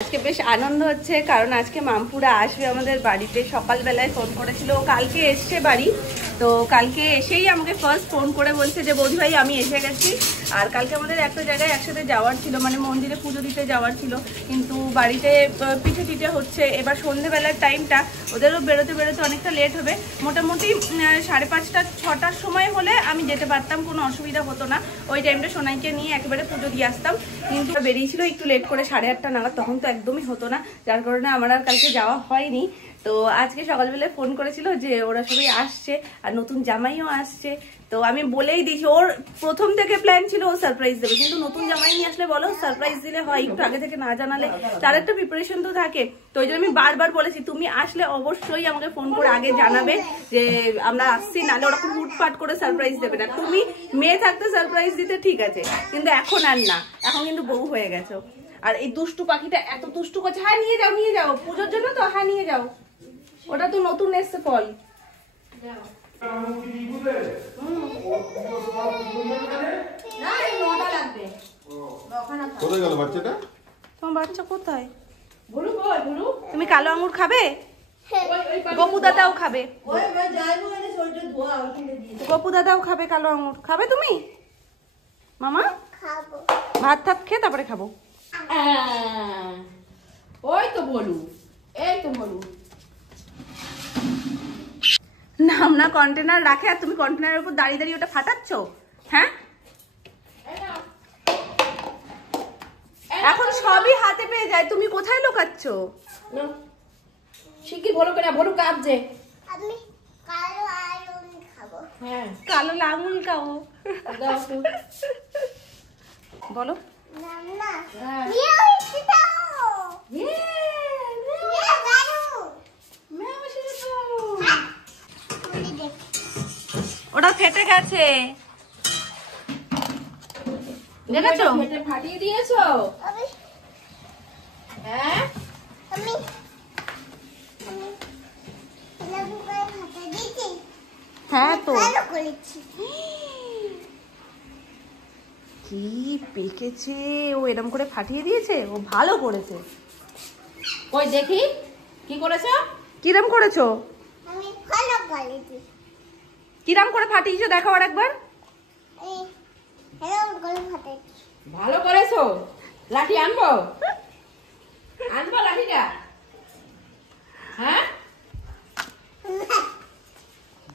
আজকে বেশ আনন্দ হচ্ছে কারণ আজকে মামপুরা আসবে আমাদের বাড়িতে। সকালবেলায় ফোন করেছিল, কালকে এসছে বাড়ি। তো কালকে এসেই আমাকে ফার্স্ট ফোন করে বলছে যে বৌদি ভাই আমি এসে গেছি। আর কালকে আমাদের একটা জায়গায় একসাথে যাওয়ার ছিল, মানে মন্দিরে পুজো দিতে যাওয়ার ছিল, কিন্তু বাড়িতে পিঠে টিঠে হচ্ছে। এবার সন্ধ্যেবেলার টাইমটা ওদেরও বেরোতে বেরোতে অনেকটা লেট হবে। মোটামুটি 5:30 6টার সময় হলে আমি যেতে পারতাম, কোনো অসুবিধা হতো না। ওই টাইমটা সোনাইকে নিয়ে একেবারে পুজো দিয়ে আসতাম, কিন্তু বেরিয়েছিল একটু লেট করে 8:30 নাগাদ, তখন তো একদমই হতো না, যার কারণে আমার আর কালকে যাওয়া হয়নি। তো আজকে সকালবেলায় ফোন করেছিল যে ওরা সবাই আসছে আর নতুন জামাইও আসছে। তো আমি বলেই দিয়েছি, ওর প্রথম থেকে প্ল্যান ছিল ও সারপ্রাইজ দেবে, কিন্তু নতুন জামাই নিয়ে আসলে বলো সারপ্রাইজ দিলে হয়, একটু আগে থেকে না জানালে তার একটা প্রিপারেশন তো থাকে। তো ওই জন্য আমি বারবার বলেছি তুমি আসলে অবশ্যই আমাকে ফোন করে আগে জানাবে যে আমরা আসছি, নাহলে ওরকম হুটপাট করে সারপ্রাইজ দেবে না। তুমি মেয়ে থাকতে সারপ্রাইজ দিতে ঠিক আছে, কিন্তু এখন আর না, এখন কিন্তু বউ হয়ে গেছো। আর এই দুষ্টু পাখিটা এত দুষ্টু করছে। হ্যাঁ নিয়ে যাও নিয়ে যাও, পুজোর জন্য তো, হ্যাঁ নিয়ে যাও, ওটা তো নতুন এসছে ফল। কোথায় গেল বাচ্চাটা? তোমার বাচ্চা কোথায়? তুমি কালো আঙুর খাবে? গপু দাদাও খাবে, গপু দাদাও খাবে কালো আঙুর। খাবে তুমি মামা? ভাত ভাত খেয়ে তারপরে খাবো। ওই তো বলু, এই তো বলু। নাম না কন্টেনার রাখে আর তুমি কন্টেনারের উপর দাঁড়িয়ে দাঁড়িয়ে ওটা ফাটাচ্ছ। হ্যাঁ এখন সবই হাতে পেয়ে যায়, তুমি কোথায় লুকাচ্ছ? শিগগির বলো কেনা, বলু কাঁদছে। আমি কালো আলু খাবো। হ্যাঁ কালো আঙুল খাবো, দাও তো। বলো। না হ্যাঁ। নিয়ে এসে দাও। নিয়ে দাও। খুলে দেখ। ওটা ফেটে গেছে, দেখেছো? ফেটে ফাটিয়ে দিয়েছো? আমি হ্যাঁ আমি এরকম করে ভাতা দিয়েছি। হ্যাঁ তো ভালো করেছি। কি পেকেছে, ও এরকম করে ফাটিয়ে দিয়েছে, ও ভালো করেছে। ওই দেখি কি করেছো। কিরম করেছো? আমি ভালো করেছি। কিরম করে ফাটিয়েছো দেখাও আর একবার। এই এরকম করে ফাটাচ্ছি। ভালো করেছো। লাঠি আনবো? আনবো লাঠিটা? হ্যাঁ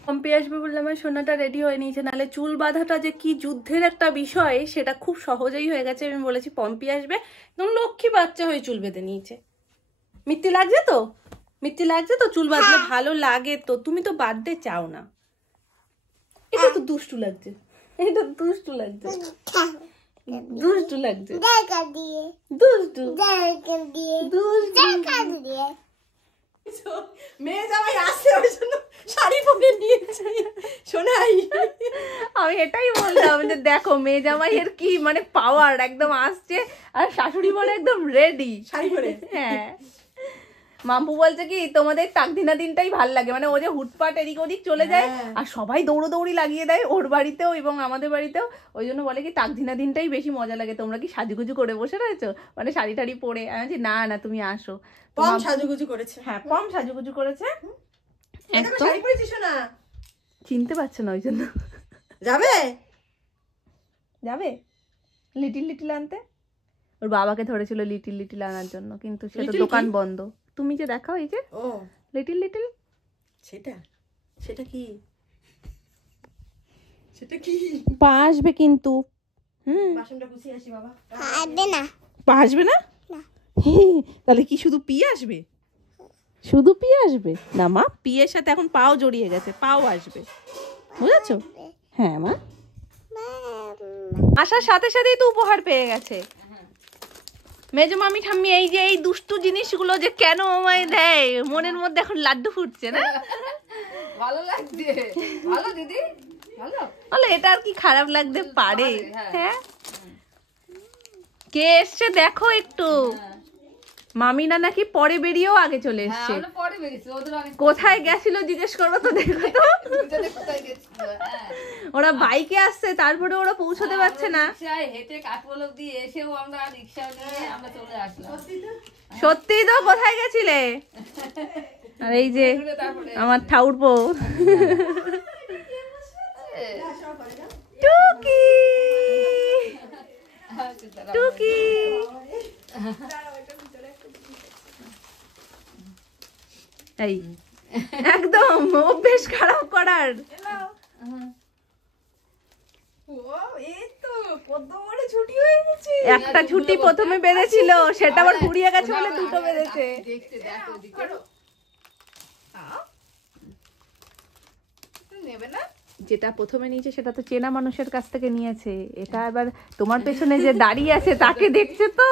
পম্পি আসবে বললে আমার সোনাটা রেডি হয়ে নিয়েছে, নাহলে চুল বাঁধাটা যে কি যুদ্ধের একটা বিষয় সেটা খুব সহজেই হয়ে গেছে। আমি বলেছি পম্পি আসবে, একদম লক্ষ্মী বাচ্চা হয়ে চুল বেঁধে নিয়েছে। মিত্তি লাগছে তো? মিত্তি লাগছে তো? চুল বাঁধলে ভালো লাগে তো? তুমি তো বাঁধতে চাও না। এটা তো দুষ্টু লাগছে, এটা দুষ্টু লাগছে, দুষ্টু লাগছে, দেখা দিয়ে দুষ্টু দেখা দিয়ে দুষ্টু। দেখা দিয়ে মেয়ে জামাই আসছে ওই জন্য শাড়ি পরে নিয়েছে শোনাই। আমি এটাই বললাম যে দেখো মেয়ে জামাইয়ের কি মানে পাওয়ার, একদম আসছে আর শাশুড়ি বলে একদম রেডি শাড়ি পরে। হ্যাঁ মাম্পু বলছে কি তোমাদের তাকদিনা দিনটাই ভাল লাগে, মানে ও যে হুটপাট এদিক ওদিক চলে যায় আর সবাই দৌড়োদৌড়ি লাগিয়ে দেয় ওর বাড়িতেও এবং আমাদের বাড়িতেও, ওই জন্য বলে কি তাকদিনা দিনটাই বেশি মজা লাগে। তোমরা কি সাজুগুজু করে বসে রয়েছো, মানে শাড়ি টাড়ি পরে? আমি বলছি না না তুমি আসো। কম সাজুগুজু করেছে। হ্যাঁ কম সাজুগুজু করেছে একদম। শাড়ি পরেছিস না? চিনতে পারছো না ওই জন্য। যাবে? যাবে লিটিল লিটিল আনতে, ওর বাবাকে ধরেছিল লিটিল লিটিল আনার জন্য, কিন্তু সেটা লিটিল দোকান কি? বন্ধ। তুমি যে দেখাও এই যে ও লিটিল লিটিল, সেটা সেটা কি? সেটা কি? পা আসবে কিন্তু। বাসনটা গুছিয়ে আসি বাবা। খাবে না। পা আসবে না? না। তাহলে কি শুধু পি আসবে? শুধু পি আসবে না মা, পিয়ের সাথে এখন পাও জড়িয়ে গেছে, পাও আসবে, বুঝেছো? হ্যাঁ মা, আসার সাথে সাথেই তো উপহার পেয়ে গেছে মেজো মামি ঠাম্মি। এই যে এই দুষ্টু জিনিসগুলো যে কেন আমায় দেয়, মনের মধ্যে এখন লাড্ডু ফুটছে না? ভালো লাগছে। ভালো দিদি ভালো। বলে এটা আর কি খারাপ লাগতে পারে? হ্যাঁ কে এসছে দেখো একটু। মামিনা নাকি পরে বেরিয়েও আগে চলে হ্যাঁ, এসছে। আমরা পরে বেরিয়েছি, ওদের অনেক কোথায় গেছিল জিজ্ঞেস করবো তো, দেখো তো। দুজনে কোথায় গেছিল, হ্যাঁ। ওরা বাইকে আসছে, তারপরে ওরা পৌঁছতে পারছে না। রিকশায় হেঁটে কাঠপোল অব্দি এসেও আমরা রিকশা নিয়ে আমরা চলে আসলাম। সত্যি তো, কোথায় গেছিলে? আর এই যে আমার ঠাউরপো টুকি, টুকি এই একদম অভ্যেস খারাপ করার। একটা ছুটি প্রথমে বেঁধেছিল, সেটা আবার ফুরিয়ে গেছে বলে দুটো বেঁধেছে। দেখতে দেখো এদিকে। যেটা প্রথমে নিয়েছে সেটা তো চেনা মানুষের কাছ থেকে নিয়েছে, এটা এবার তোমার পেছনে যে দাঁড়িয়ে আছে তাকে দেখছে তো।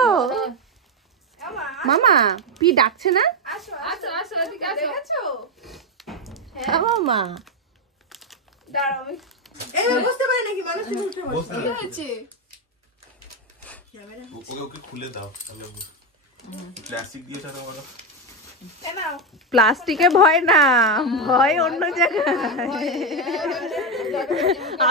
মামা পি ডাকছে না? আসো আসো এদিকে আসো। মামা বুঝতে পারি নাকি মানুষ উঠে বসতে কি দাও। হয়েছে? ওকে খুলে দাও তাহলে প্লাস্টিক দিয়ে ছাড়া বলো। প্লাস্টিকে ভয় না, ভয় অন্য জায়গায়।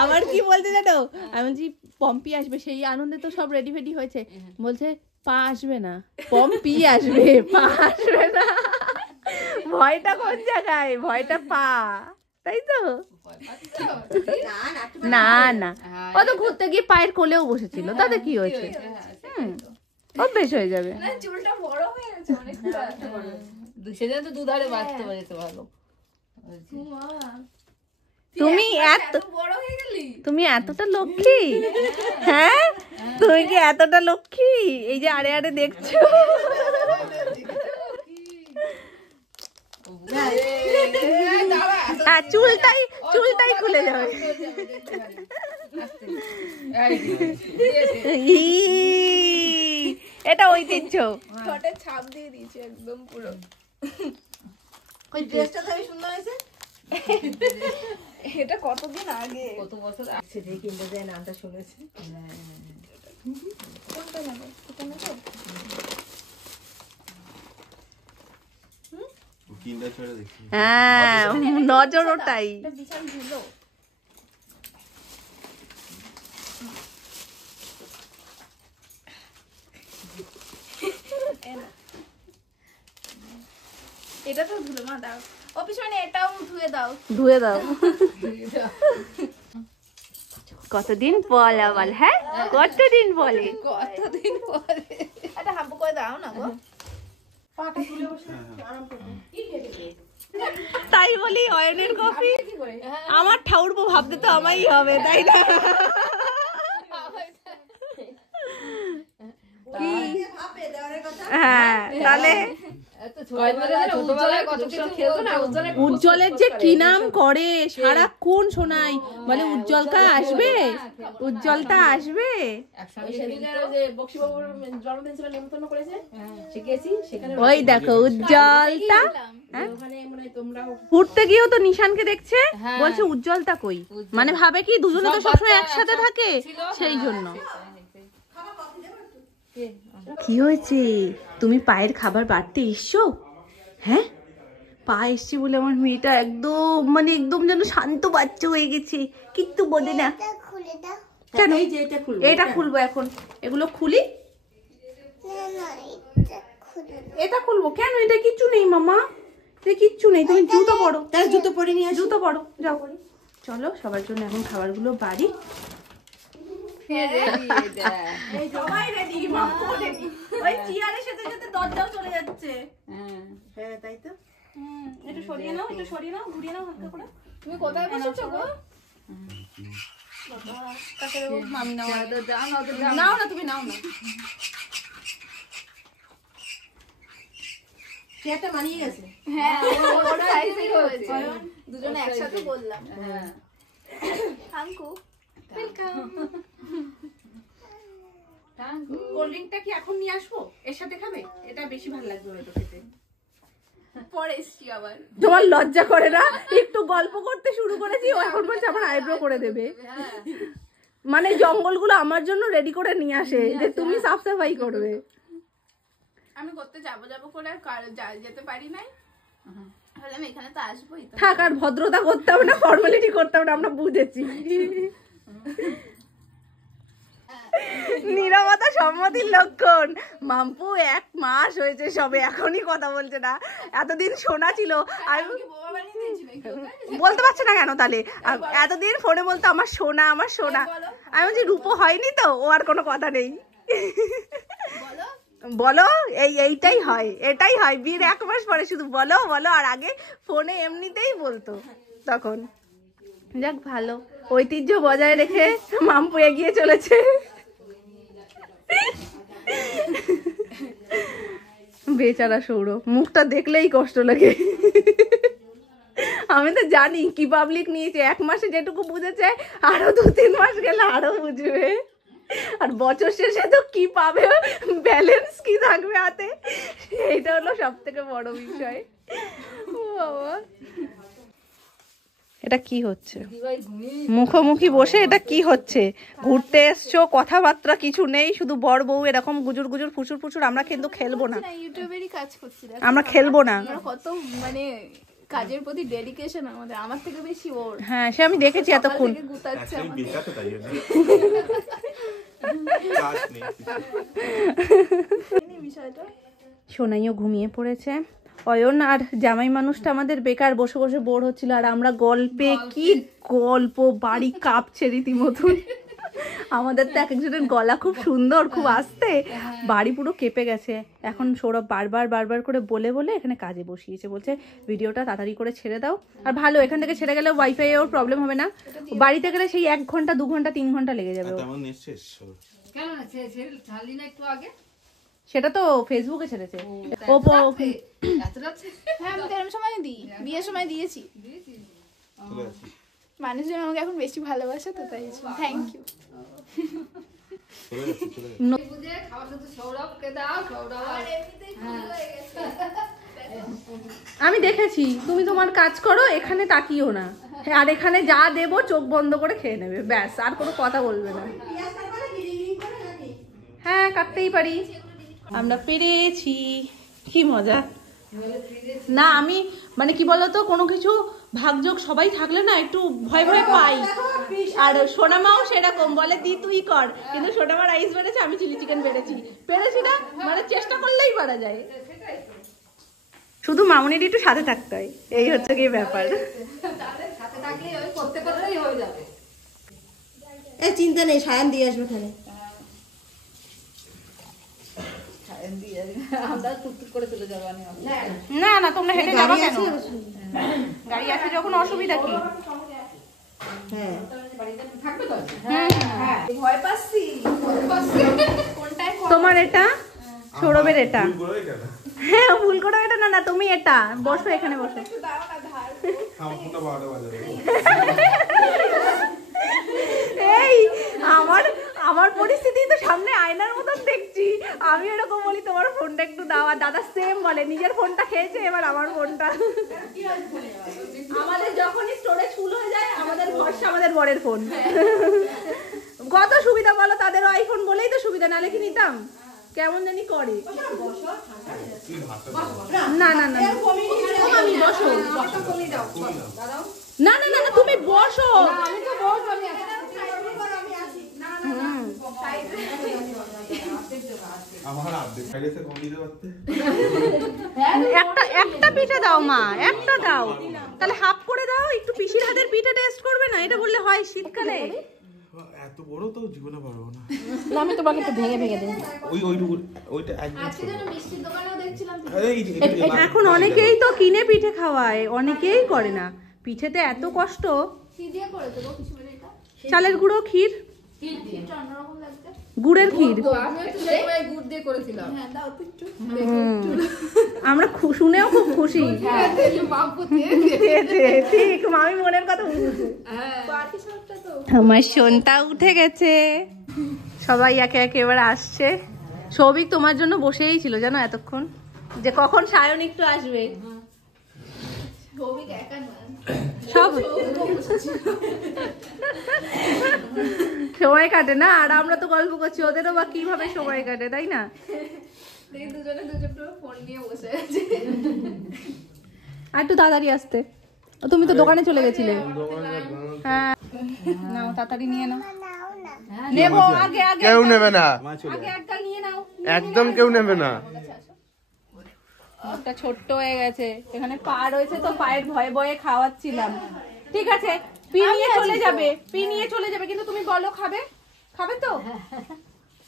আমার কি বলতে জানো, আমি বলছি পম্পি আসবে, সেই আনন্দে তো সব রেডি ফেডি হয়েছে, বলছে পা আসবে না, পম্পি আসবে, পা আসবে না। ভয়টা কোন জায়গায়? ভয়টা পা, তাই তো? না না, ও তো ঘুরতে গিয়ে পায়ের কোলেও বসেছিল, তাতে কি হয়েছে? অভ্যেস হয়ে যাবে। চুলটা বড় হয়ে গেছে অনেকটা। সেদিন তো দুধারে বাঁধতে পেরেছে ভালো। তুমি তুমি এতটা লক্ষ্মী? হ্যাঁ, তুমি কি এতটা লক্ষ্মী? এই যে আরে আরে দেখছো, হ্যাঁ চুলটাই খুলে যাবে। এটা ঐতিহ্য। ঠোঁটে ছাপ দিয়ে দিয়েছে একদম পুরো। ওই ড্রেসটা খুবই সুন্দর হয়েছে। এটা কতদিন আগে, কত বছর আগে যে কিনতে যায়, নামটা শুনেছি। কোনটা নেবে? কোনটা নেবে? কিন্ডার ছেড়ে দেখি। হ্যাঁ, নজর ওটাই। বিশাল ঝুলো। এটা তো ধুলো, মা দাও। ও পিছনে এটাও ধুয়ে দাও। ধুয়ে দাও। কতদিন পর আবার, হ্যাঁ কতদিন বলে, কতদিন পরে এটা হাম্পু করে দাও না গো। পাটা তুলে বসে আরাম করবে। তাই বলি অয়নের কফি আমার ঠাউরপো ভাবতে তো আমারই হবে, তাই না? হ্যাঁ, তাহলে উজ্জ্বলের যে কি নাম করে সারাক্ষণ শোনাই, বলে উজ্জ্বলটা আসবে, উজ্জ্বলটা আসবে। ওই দেখো উজ্জ্বলটা, ঘুরতে গিয়েও তো নিশানকে দেখছে, বলছে উজ্জ্বলটা কই, মানে ভাবে কি দুজনে তো সবসময় একসাথে থাকে, সেই জন্য। কি হয়েছে? তুমি পায়ের খাবার বাড়তে এসছো? হ্যাঁ, পা এসছে বলে আমার মেয়েটা একদম মানে একদম যেন শান্ত বাচ্চা হয়ে গেছে, কিচ্ছু বলে না। খুলে দাও। কেন? এটা খুলবো এখন, এগুলো খুলি। না এটা খুলে দাও। এটা খুলবো কেন? এটা কিচ্ছু নেই মামা, এটা কিচ্ছু নেই। তুমি জুতো পরো, তাহলে জুতো পরে নিয়ে জুতো পরো, যাও। চলো সবার জন্য এখন খাবারগুলো বাড়ি। সবাই রেডি, মাম্পু রেডি। ওই চেয়ারের সাথে সাথে দরজাও চলে যাচ্ছে। হ্যাঁ তাই তো। একটু সরিয়ে নাও, একটু সরিয়ে নাও, ঘুরিয়ে নাও হালকা করে। তুমি কোথায় বসেছো গো? মামি নাও, নাও না, তুমি নাও না। চেয়ারটা মানিয়ে গেছে। হ্যাঁ ওর সাইজে হয়েছে। দুজনে একসাথে বললাম। হ্যাঁ। Thank you, welcome. থ্যাংকু। কোল্ড ড্রিঙ্কটা কি এখন নিয়ে আসবো? এর সাথে খাবে? এটা বেশি ভালো লাগবে হয়তো খেতে। পরে এসছি আবার। তোমার লজ্জা করে না? একটু গল্প করতে শুরু করেছি, ও এখন বলছে আমার আইব্রো করে দেবে। মানে জঙ্গলগুলো আমার জন্য রেডি করে নিয়ে আসে যে তুমি সাফ সাফাই করবে। আমি করতে যাবো করে আর যেতে পারি নাই। তাহলে আমি এখানে তো আসবোই। থাক, আর ভদ্রতা করতে হবে না, ফর্মালিটি করতে হবে না, আমরা বুঝেছি। নীরবতা সম্মতির লক্ষণ। মাম্পু 1 মাস হয়েছে সবে, এখনই কথা বলছে না। এতদিন শোনা ছিল, আর বলতে পারছে না কেন তাহলে? এতদিন ফোনে বলতো আমার সোনা, আমার সোনা। আমি বলছি রূপো হয়নি তো, ও আর কোনো কথা নেই। বলো, এইটাই হয়, এটাই হয়। বিয়ের 1 মাস পরে শুধু বলো বলো, আর আগে ফোনে এমনিতেই বলতো তখন। যাক ভালো, ঐতিহ্য বজায় রেখে মাম্পু এগিয়ে চলেছে। বেচারা সৌরভ, মুখটা দেখলেই কষ্ট লাগে। আমি তো জানি কি পাবলিক নিয়েছে, 1 মাসে যেটুকু বুঝেছে আরো 2-3 মাস গেলে আরো বুঝবে। আর বছর শেষে তো কি পাবে, ব্যালেন্স কি থাকবে হাতে, এইটা হলো সব থেকে বড় বিষয়। ও বাবা, এটা কি হচ্ছে? মুখোমুখি বসে এটা কি হচ্ছে? ঘুরতে এসছো, কথাবার্তা কিছু নেই, শুধু বর বউ এরকম গুজুর গুজুর ফুসুর ফুসুর। আমরা কিন্তু খেলবো না, ইউটিউবেরই কাজ করছি, আমরা খেলবো না। কত মানে কাজের প্রতি ডেডিকেশন আমাদের, আমার থেকে বেশি ওর। হ্যাঁ, সে আমি দেখেছি এতক্ষণ। গুতাচ্ছে আমাদের। বেকার তাই জন্য কাজ নেই। বিষয়টা সোনাইও ঘুমিয়ে পড়েছে। অয়ন আর জামাই মানুষটা আমাদের বেকার বসে বসে বোর হচ্ছিল, আর আমরা গল্পে কি গল্প, বাড়ি কাঁপছে রীতিমতন। আমাদের তো এক একজনের গলা খুব সুন্দর, খুব আস্তে, বাড়ি পুরো কেঁপে গেছে। এখন সৌরভ বারবার করে বলে বলে এখানে কাজে বসিয়েছে, বলছে ভিডিওটা তাড়াতাড়ি করে ছেড়ে দাও। আর ভালো, এখান থেকে ছেড়ে গেলে ওয়াইফাই এর প্রবলেম হবে না। বাড়িতে গেলে সেই 1 ঘন্টা 2 ঘন্টা 3 ঘন্টা লেগে যাবে। সেটা তো ফেসবুকে ছেড়েছে। হ্যাঁ, আমি এরকম সময় দিই, বিয়ের সময় দিয়েছি। মানুষজন আমাকে এখন বেশি ভালোবাসে তো, তাই থ্যাংক ইউ। আমি দেখেছি তুমি তোমার কাজ করো, এখানে তাকিও না, আর এখানে যা দেবো চোখ বন্ধ করে খেয়ে নেবে, ব্যাস, আর কোনো কথা বলবে না। হ্যাঁ, কাটতেই পারি। আমরা পেরেছি, কি মজা না। আমি মানে কি বলতো, কোনো কিছু ভাগযোগ সবাই থাকলে না একটু ভয় ভয় পাই। আর সোনামাও সেরকম বলে, দি তুই কর, কিন্তু সোনামা রাইস বেড়েছে, আমি চিলি চিকেন পেরেছি না, মানে চেষ্টা করলেই পারা যায়। শুধু মামুনির একটু সাথে থাকতে হয়, এই হচ্ছে কি ব্যাপার। চিন্তা নেই, সায়ান দিয়ে আসবে খানে। না না, তোমরা হেঁটে যাবা কেন? গাড়ি আছে যখন, অসুবিধা কি? ভয় পাচ্ছি। তোমার এটা, সৌরভের এটা। হ্যাঁ, ভুল করো এটা। না না, তুমি এটা বসো, এখানে বসো। এই আমার পরিস্থিতি তো সামনে আয়নার মতন দেখছি। আমি এরকম বলি তোমার ফোনটা একটু দাও, আর দাদা সেম বলে, নিজের ফোনটা খেয়েছে, এবার আমার ফোনটা। আমাদের যখনই স্টোরেজ ফুল হয়ে যায়, আমাদের ভরসা আমাদের বরের ফোন। কত সুবিধা বলো, তাদেরও আইফোন বলেই তো সুবিধা, নাহলে কি নিতাম? কেমন জানি করে। না না না, আমি বসো। না না না, তুমি বসো। একটা পিঠে দাও মা, একটা দাও, তাহলে হাফ করে দাও। একটু পিসির হাতের পিঠে টেস্ট করবে না? এটা বললে হয় শীতকালে? এত বড় তো জীবনে পারবো না। আমি তোমাকে একটু ভেঙে ভেঙে দিই। ওইটা আজকে যেন মিষ্টির দোকানেও দেখছিলাম এখন অনেকেই তো কিনে পিঠে খাওয়ায়, অনেকেই করে না। পিঠেতে এত কষ্ট। কি দিয়ে করে দেবো কিছু বলে এটা? চালের গুঁড়ো, ক্ষীর, এটা অন্যরকম লাগছে। গুড়ের ক্ষীর। গুড় দিয়ে করেছিলাম। হ্যাঁ, দাও তো একটু। আমরা শুনেও খুব খুশি। ঠিক, মামি মনের কথা বুঝেছে। আমার সোনটা উঠে গেছে। সবাই একে একে এবার আসছে। সৌভিক তোমার জন্য বসেই ছিল জানো এতক্ষণ, যে কখন সায়ন একটু আসবে। সব সময় কাটে না, আর আমরা তো গল্প করছি, ওদেরও বা কিভাবে সময় কাটে, তাই না? দুজনে দুজন ফোন নিয়ে বসে আছে। আর একটু তাড়াতাড়ি আসতে, তুমি তো দোকানে চলে গেছিলে। হ্যাঁ নাও তাড়াতাড়ি নিয়ে নাও। নেবো আগে আগে কেউ নেবে না, আগে একটা নিয়ে নাও। একদম কেউ নেবে না। একটা ছোট্ট হয়ে গেছে, এখানে পা রয়েছে তো পায়ের ভয়ে ভয়ে খাওয়াচ্ছিলাম। ঠিক আছে পি নিয়ে চলে যাবে, পি নিয়ে চলে যাবে, কিন্তু তুমি বলো খাবে, খাবে তো?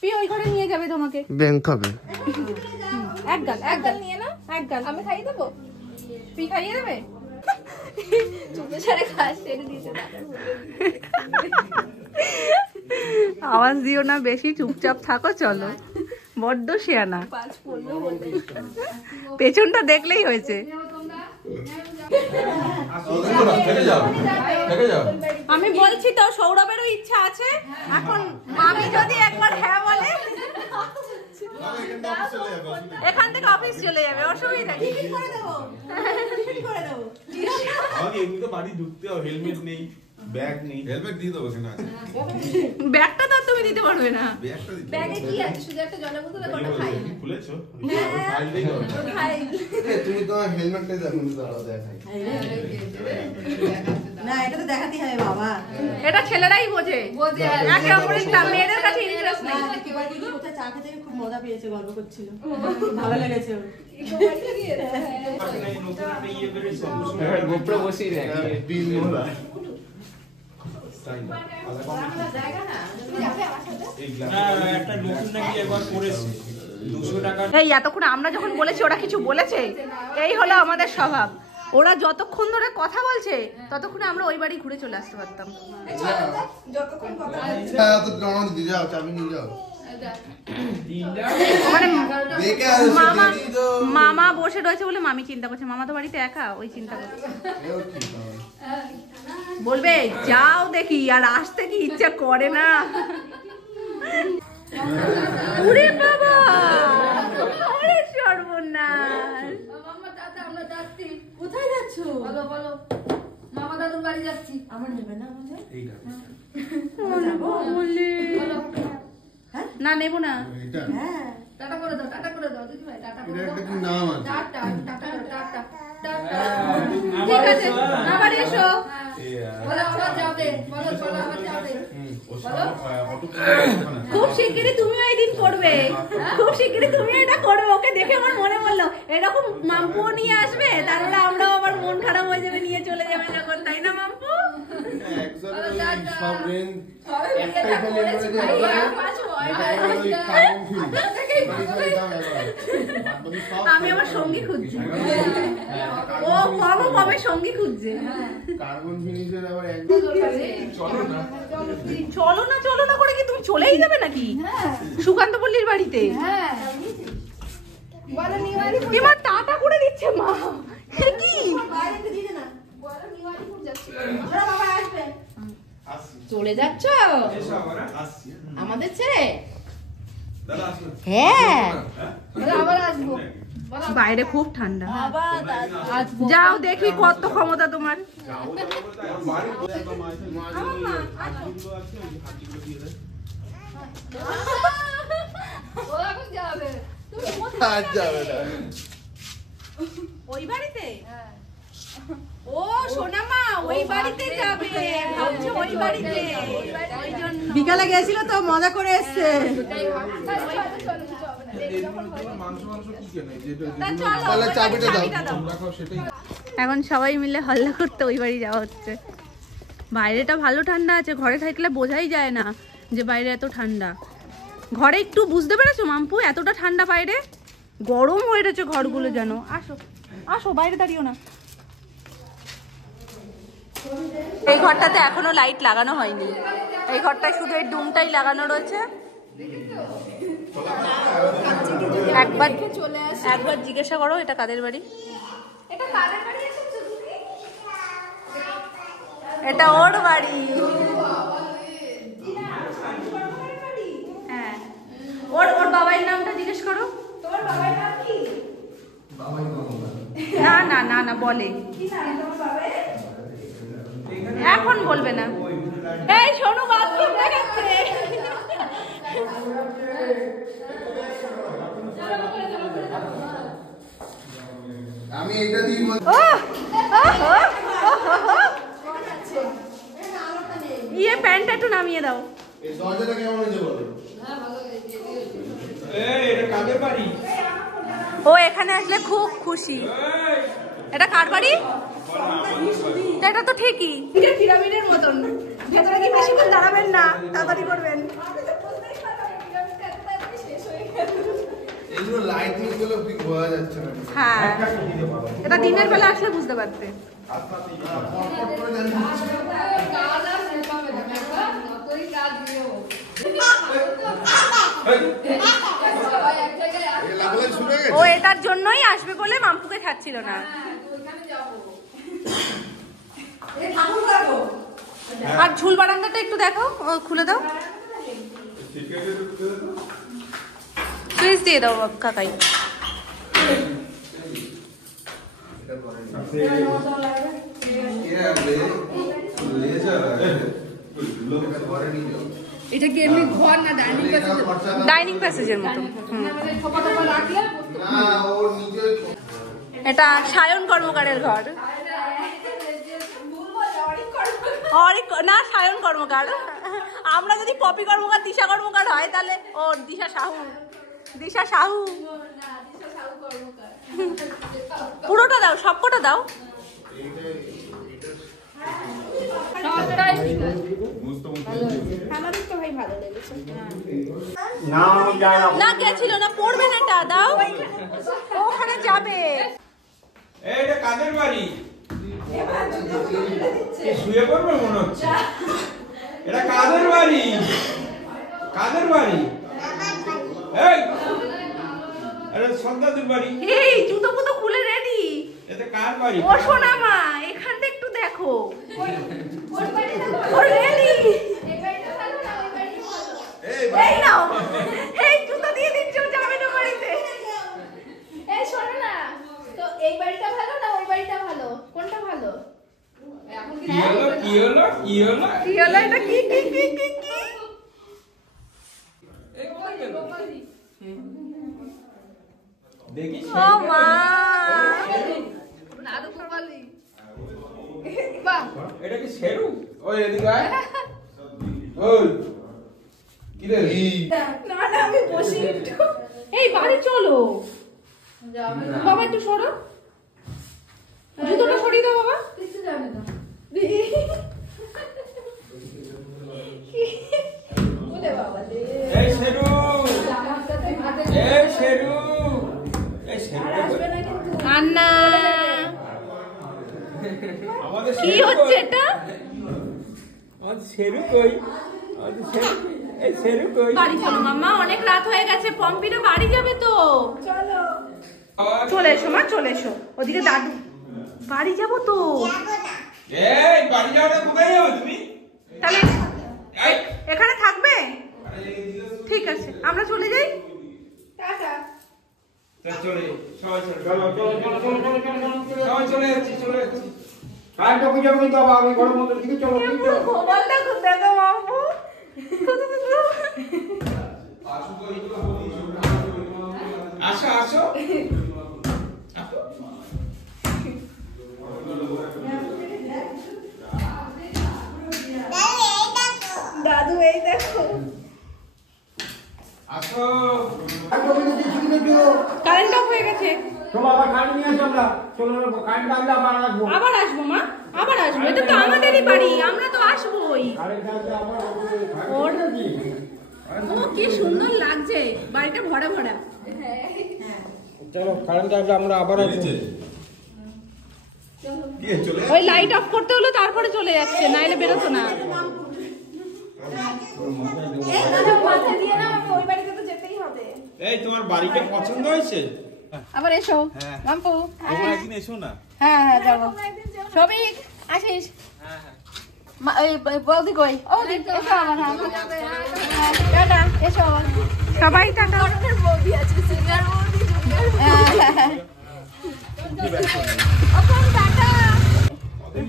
পি ওই ঘরে নিয়ে যাবে তোমাকে। ব্যাংক হবে এক গাল নিয়ে নাও, এক গাল আমি খাইয়ে দেবো, পি খাইয়ে দেবে। চুপে ছাড়ে খাস ছেড়ে দিয়েছে। আওয়াজ দিও না বেশি, চুপচাপ থাকো। চলো, বড্ড শেয়ানা, পেছনটা দেখলেই হয়েছে। আমি বলছি তো সৌরভেরও ইচ্ছা আছে, এখন মামি যদি একবার হ্যাঁ বলে এখান থেকে অফিস চলে যাবে, অসুবিধা কি? বাড়ি ঢুকতে হবে, হেলমেট নেই, ব্যাগ নেই। হেলমেট দিয়ে দেবো কেন? ব্যাগটা তো তুমি দিতে পারবে না। ব্যাগে কি আছে? শুধু একটা জলের বোতল আর কটা খাই। খুলেছো? তুমি তো হেলমেটটাই দেখো, কিন্তু আলাদা দেখাই না, এটা তো দেখাতেই হবে বাবা। এটা ছেলেরাই বোঝে, একে অপরের মেয়েদের কাছে ইন্টারেস্ট নেই। এবার দিদি কোথায় চা খেতে খুব মজা পেয়েছে, গল্প করছিল, ভালো লেগেছে ওর। গোপ্রো বসিয়ে দেয় বিল মোলা। এই এতক্ষণ আমরা যখন বলেছি ওরা কিছু বলেছে, এই হলো আমাদের স্বভাব। ওরা যতক্ষণ ধরে কথা বলছে ততক্ষণে আমরা ওই বাড়ি ঘুরে চলে আসতে পারতাম। চাবি নিয়ে যাও। মানে দেখে আসো, মামা দেখি তো। মামা বসে রয়েছে বলে মামি চিন্তা করছে, মামা তো বাড়িতে একা, ওই চিন্তা করছে। এও ঠিক হবে। বলবে যাও দেখি, আর আসতে কি ইচ্ছা করে না। ওরে বাবা, আরে সর্বনাশ। মামা দাদা আমরা যাচ্ছি। কোথায় যাচ্ছ? বলো বলো, মামা দাদুর বাড়ি যাচ্ছি। আমার নেবে না আমাদের? বলো না নেবো না। এটা হ্যাঁ, টাটা করে দাও, টাটা করে দাও দিদি ভাই, টাটা করে এটা দাও। একটা কি নাম আছে? Tata tata tata tata. ঠিক আছে আবার এসো। বলো আবার যাবে, বলো বলো আবার যাবে। খুব শিগগিরই তুমিও একদিন করবে, খুব শিগগিরই তুমিও এটা করবে। ওকে দেখে আমার মনে পড়লো এরকম মাম্পুও নিয়ে আসবে, তারপরে আমরাও আবার মন খারাপ হয়ে যাবে, নিয়ে চলে যাবে যখন, তাই না মাম্পু? সব রেন সবাই মিলে একটাই যা খালি করেছি এমনি ভাই, করে আর পাঁচ ভয় এটা ভয় হলো ওই ভয়। Carbon film. আমি আমার সঙ্গী খুঁজছি, ও কবে কবে সঙ্গী খুঁজছে। কার্বন ফিনিশের আবার একদম চলো না করে কি তুমি চলেই যাবে নাকি সুকান্ত পল্লীর বাড়িতে? হ্যাঁ বলো নিওয়ারি এবার টাটা করে দিচ্ছে মা, এ কি? বাইরে একটু দিয়ে দে না। বলো নিওয়ারি ফুল যাচ্ছি। ওরা বাবা আসবে। চলে যাচ্ছ আমাদের ছেড়ে? দাদা আসুন। হ্যাঁ বলো আবার আসবো। বাইরে খুব ঠান্ডা, যাও দেখি কত ক্ষমতা তোমার। ও এখন যাবে। আর যাবে না। ওই বাড়িতে? ও সোনামা ওই বাড়িতে যাবে, ভাবছে ওই বাড়িতে, ওই জন্য। বিকালে গেছিল তো, মজা করে এসছে। তা চলো, তাহলে ওই চাবিটা দাও। চাবিটা দাও। এখন সবাই মিলে হল্লা করতে ওই বাড়ি যাওয়া হচ্ছে। বাইরেটা ভালো ঠান্ডা আছে, ঘরে থাকলে বোঝাই যায় না যে বাইরে এত ঠান্ডা। ঘরে একটু বুঝতে পেরেছো মাম্পু, এতটা ঠান্ডা বাইরে, গরম হয়ে রয়েছে ঘরগুলো যেন। আসো আসো, বাইরে দাঁড়িও না। এই ঘরটাতে এখনো লাইট লাগানো হয়নি, এই ঘরটায় শুধু এই ডুমটাই লাগানো রয়েছে। একবার জিজ্ঞাসা করো এটা কাদের বাড়ি? এটা কাদের বাড়ি এসেছো তুমি? এটা ওর বাড়ি। হ্যাঁ, ওর বাবার নামটা জিজ্ঞেস করো। তোমার বাবার নাম কি? না না না না বলে, কি নাম তোমার বাবার? এখন বলবে না। এই শোনো, বাথরুম দেখাচ্ছে। আমি এটা দিয়ে ইয়ে প্যান্টটা একটু নামিয়ে দাও। এই দরজাটা কেমন হয়েছে বলো? এটা কাদের বাড়ি? ও এখানে আসলে খুব খুশি। এটা কার বাড়ি? এটা তো ঠিকই, এটা পিরামিডের মতন। ভেতরে কি বেশিক্ষণ দাঁড়াবেন না, তাড়াতাড়ি করবেন। এইগুলো লাইটিং গুলো ঠিক বোঝা যাচ্ছে না। হ্যাঁ, এটা দিনের বেলা আসলে বুঝতে পারতে। ও এটার জন্যই আসবে বলে মাম্পুকে ছাড়ছিল না। আর ঝুল বারান্দাটা একটু দেখো, ও খুলে দাও, সুইচ দিয়ে দাও কাকাই। এটা কি এমনি ঘর না ডাইনিং প্যাসেজ? ডাইনিং প্যাসেজের মতো। রাখলে না ওর নিচে এটা সায়ন কর্মকারের ঘর। না, সায়ন কর্মকার। আমরা যদি পপি কর্মকার, দিশা কর্মকার হয় তাহলে ও দিশা সাহু। দিশা সাহু পুরোটা দাও, সবকটা দাও। না গেছিল না, পড়বে না, এটা দাও, ওখানে যাবে। এটা কাদের বাড়ি? শুয়ে পড়বে মনে হচ্ছে। এটা কাদের বাড়ি? কাদের বাড়ি? এই আরে সন্ধ্যাদের বাড়ি। এই জুতো পুতো খুলে রেডি। এটা কার বাড়ি? ও সোনা মা, এখানটা একটু দেখো। ও রেডি। এই নাও, এই জুতো দিয়ে দিচ্ছ, যাবে না বাড়িতে। এই শোনো না, তো এই বাড়িটা ভালো না ওই বাড়িটা ভালো? কোনটা ভালো? এখন কি হলো? কি হলো? কি হলো? কি হলো এটা? কি কি কি কি কি? দেখি ও মা, নাদু কপালি। বাহ, এটা কি শেরু? ওই এদিকে আয়। ওই কি রে? না না আমি বসি একটু। এই বাড়ি চলো বাবা, একটু সরো, জুতোটা সরিয়ে দাও বাবা। কিছু জানে না। বলে বাবা রে। এই শেরু, এই শেরু, এই শেরু আসবে না কিন্তু। আন্না, আমাদের কি হচ্ছে এটা? আমাদের শেরু কই? আমাদের শেরু, এই শেরু কই? বাড়ি চলো মাম্মা, অনেক রাত হয়ে গেছে, পম্পিরও বাড়ি যাবে তো। চলো। চলে এসো মা, চলে এসো। ওদিকে দাদু, বাড়ি যাবো তো। এই বাড়ি যাও না, কোথায় যাও তুমি? তাহলে এই এখানে থাকবে? ঠিক আছে, আমরা চলে যাই। টাটা। চলে সবাই চলে, চলো চলো চলো চলো চলো চলো, সবাই চলে যাচ্ছি, চলে যাচ্ছি। কাল টকে যাবো কিন্তু আবার আমি ঘরের মধ্যে দিকে চলো কিন্তু গোপালটা কোথায় গো মাম্পু? আসো আসো। দাদু এই দেখো। আসো। কাল টকে দিচ্ছি কিন্তু কারেন্ট অফ হয়ে গেছে। চলো আবার কাল নিয়ে আসো আমরা চলো কারেন্ট আসলে আবার আসবো আবার আসবো মা, আবার আসবো। এটা তো আমাদেরই বাড়ি, আমরা তো আসবোই। কারেন্ট আসলে আবার ওর ও কি সুন্দর লাগছে, বাড়িটা ভরা ভরা। চলো কারেন্ট আসলে আমরা আবার আসবো ওই লাইট অফ করতে হলো, তারপরে চলে যাচ্ছে, নাইলে বেরোতো না। এই দাদু মাথা দিয়ে না, আমি ওই বাড়িতে তো যেতেই হবে। এই তোমার বাড়িটা পছন্দ হয়েছে? আবার এসো মাম্পু। তোমরা একদিন এসো না। হ্যাঁ হ্যাঁ যাবো। সবিক আসিস। এই বৌদি কই? ও এসো আমার। হ্যাঁ টাটা, এসো আবার। সবাই টাটা। বৌদি আছে, সিনিয়র বৌদি, জুনিয়র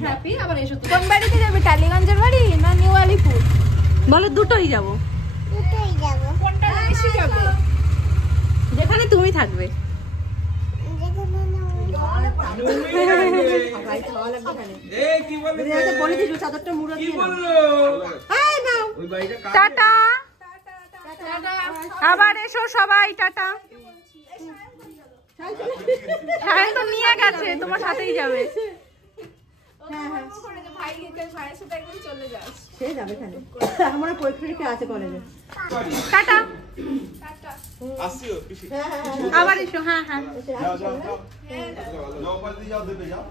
হ্যাপি। আবার এসো। কোন বাড়িতে যাবে? টালিগঞ্জের বাড়ি না নিউ আলিপুর? বলো দুটোই যাবো, দুটোই যাবো। কোনটা বেশি যাবে? যেখানে তুমি থাকবে। যেখানে না ভাই খাওয়া লাগবে এখানে এ কি বলে বলে দিস চাদরটা মুড়ো কি দিয়ে নাও। বললো এই নাও ওই বাড়িটা কার টাটা আবার এসো সবাই টাটা হ্যাঁ তো নিয়ে গেছে তোমার সাথেই যাবে সে যাবে এখানে আমার পরীক্ষা আছে কলেজে টাটা আসিও পিসি আবার এসো হ্যাঁ হ্যাঁ যাও যাও যাও যাও পাল্টি যাও দেবে যাও